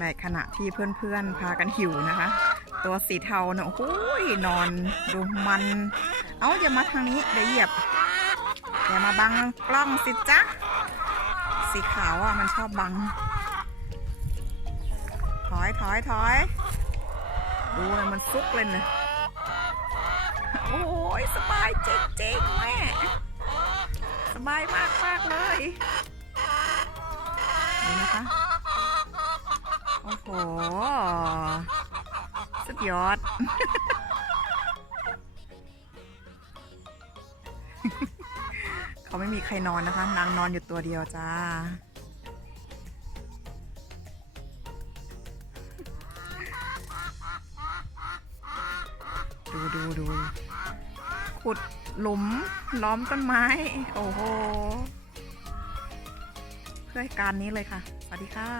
ในขณะที่เพื่อนๆพากันหิวนะคะ ตัวสีเทาเนอะโอ้ยนอนดูมัน เอ้าอย่ามาทางนี้เดี๋ยวเหยียบอย่ามาบังกล้องสิจ๊ะสีขาวอะมันชอบบัง ถอยถอยถอยดูมันซุกเลยนะโอ้ยสบายจริงๆแม่สบายมากมากๆเลยดูนะคะ โอ้โห สุดยอด เขาไม่มีใครนอนนะคะ นางนอนอยู่ตัวเดียวจ้า ดูดูดูขุดหลุมล้อมต้นไม้ โอ้โห เพื่อการนี้เลยค่ะ สวัสดีค่ะ